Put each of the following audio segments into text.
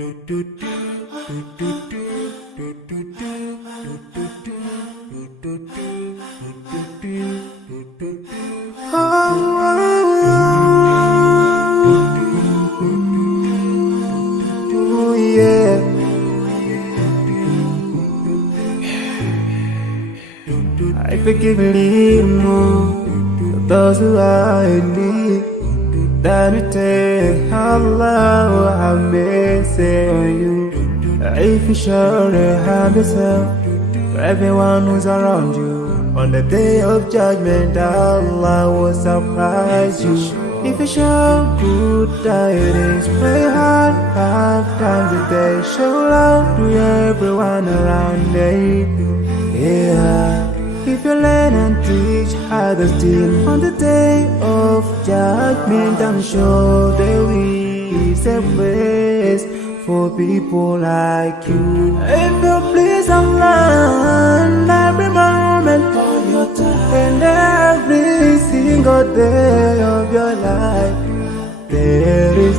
Oh yeah. I forgive a little more for those who are in need. That you take Allah will have mercy on you. If you surely have yourself for everyone who's around you. On the day of judgment, Allah will surprise you. If you show good tidings, pray hard 5 times a day. Show love to everyone around you. Yeah. If you learn and teach others still on the day of judgment, I'm sure there is a place for people like you. If you please Allah every moment of your time and every single day of your life, there's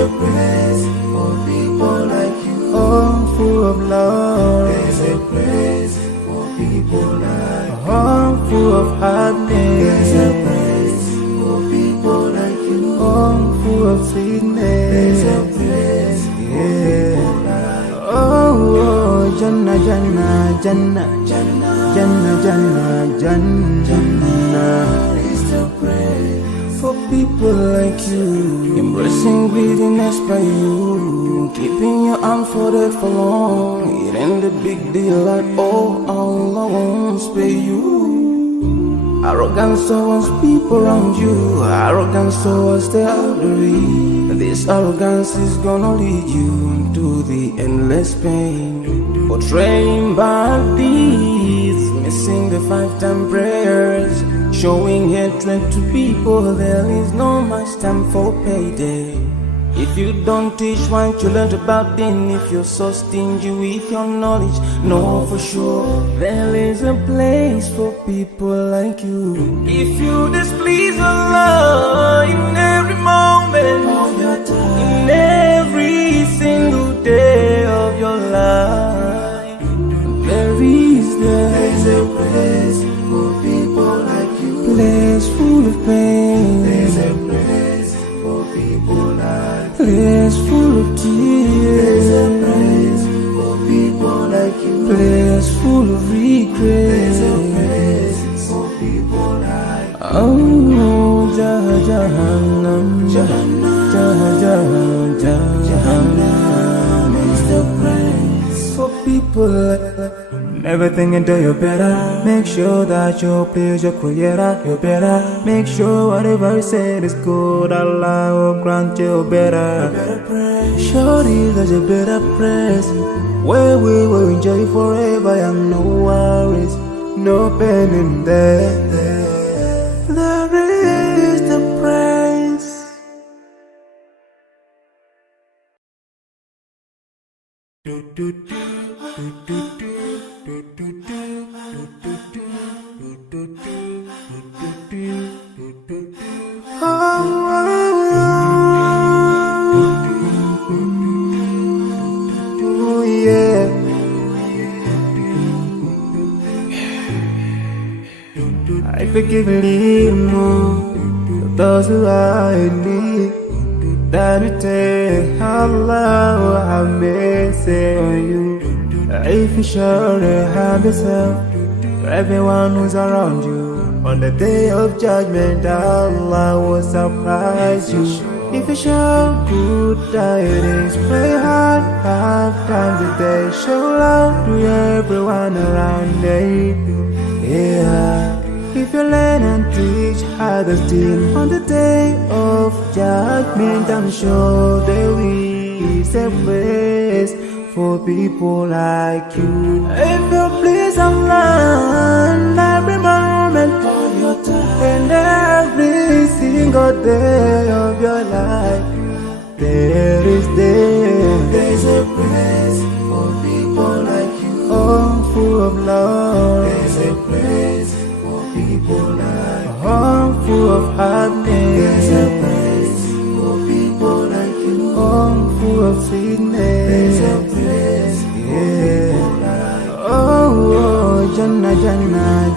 a place for people like you. Oh, full of love. There's a place for people like you. Oh, full of happiness. There's a place for people like you. Oh, full of sweetness. There's a place for people like you. Oh, Jannah, Jannah, Jannah, Jannah, Jannah, Jannah, Jannah. It's the place for people like you. Embracing greediness by you, keeping your arms folded for long. It ain't a big deal like, oh, Allah won't spare you. Arrogance towards people around you, arrogance towards the elderly. This arrogance is gonna lead you to the endless pain. Portraying bad deeds, missing the 5-time prayers, showing hatred to people. There is no much time for payday. If you don't teach what you learned about then, if you're so stingy with your knowledge, know for sure there is a place for people like you. If you displease Allah in every moment of your time, in every single day of your life, there's a place for people like you. Place full of pain. There's a place for people like you. Place full of tears. There's a place for people like you. Place full of regret. There's a place for people like you. Oh, Jahannam, Jahannam, Jahannam is the place for people like you. Never think until you're better. Make sure that you please your creator. You're better. Make sure whatever you said is good. Allah will grant you better. Surely there's a better place where we will enjoy forever and no worries, no pain in there. There is the praise. Oh yeah. I forgive a little more for those who are in need. That you take Allah will have mercy on you. If you surely have yourself for everyone who's around you. On the day of judgment, Allah will surprise you. If you show good tidings, pray hard 5 times a day. Show love to everyone around you. Yeah. If you learn and teach others still on the day of judgment, I'm sure there is a place for people like you. If you please Allah every moment of your time and every single day of your life, there's a place for people like you. Oh, full of love. There's a place for people like you. Oh, full of happiness. There's a place for people like you. Oh, full of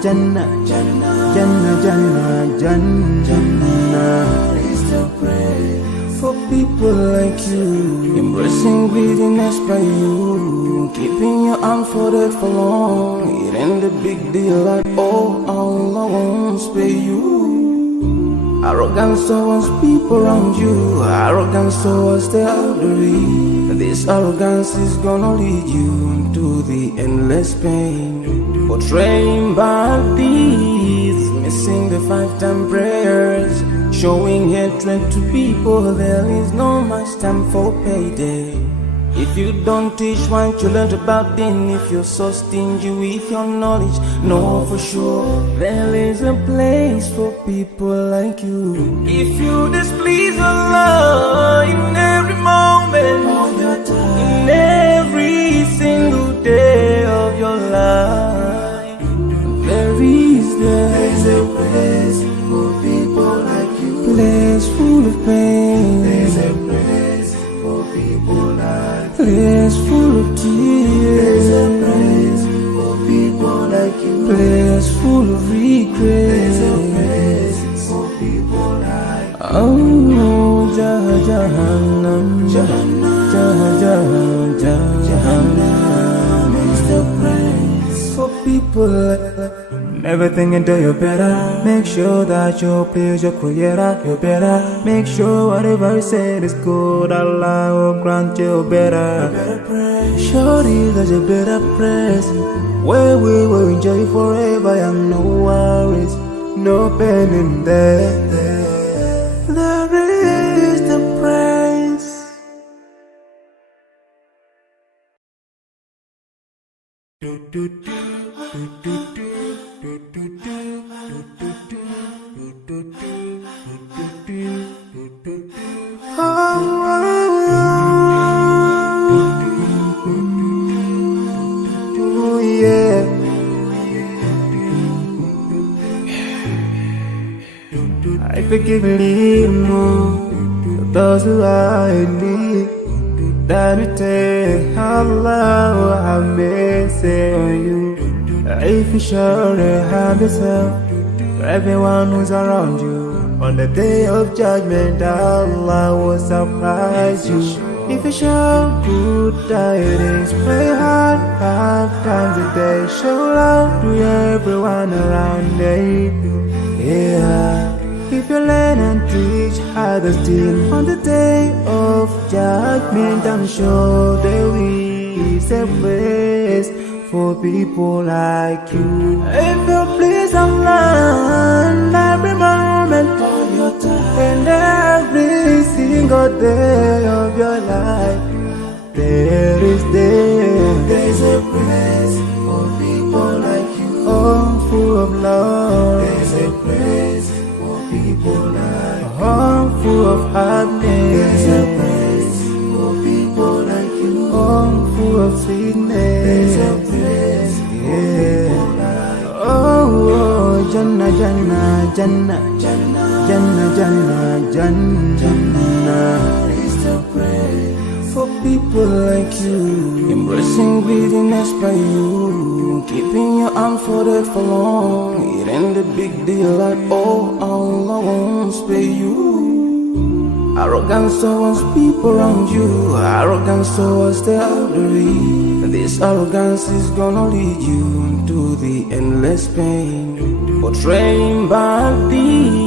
Jannah, Jannah, Jannah, Jannah is the praise for people like you, embracing greediness by you, keeping your arms folded for long. It ain't the big deal at all. Allah won't spare you. Arrogance towards people around you, arrogance towards the elderly. This arrogance is gonna lead you to the endless pain. Portraying bad deeds, missing the 5-time prayers, showing hatred to people. There is no much time for payday. If you don't teach what you learned about them, if you're so stingy with your knowledge, know for sure there is a place for people like you. If you displease Allah in every moment of your time, in every single day of your life, there's a place for people like you. Place full of pain. There's a place for people like you. Place full of tears. There's a place for people like you. Place full of regret. There's a place for people like you. Oh, Jahannam, Jahannam is the place for people like you. Never think until you're better. Make sure that you please your creator. You're better. Make sure whatever you said is good. Allah will grant you better. Surely there's a better place where we will enjoy forever and no worries, no pain in there. There is the praise. Oh, yeah. I forgive a little more for those who are in need. That we take Allah will have mercy on you. If you surely have yourself, for everyone who's around you, on the day of judgment, Allah will surprise you. If you show good tidings, pray hard 5 times a day. Show love to everyone around you. Yeah. If you learn and teach others still, on the day of judgment, I'm sure there is a place for people like you. If you please Allah every moment of your time and every single day of your life, there's a place for people like you. Oh, full of love. There's a place for people like you. Oh, full of happiness. There's a place for people like you. Oh, full of sweetness. There's a place for people like you. Oh, Jannah, Jannah, Jannah, Jannah, Jannah, Jannah is the praise for people like you, embracing greediness by you, keeping your arms folded for long. It ain't a big deal at all. Allah won't spare you. Arrogance towards people around you, arrogance towards the elderly. This arrogance is gonna lead you to the endless pain. Portraying bad deeds,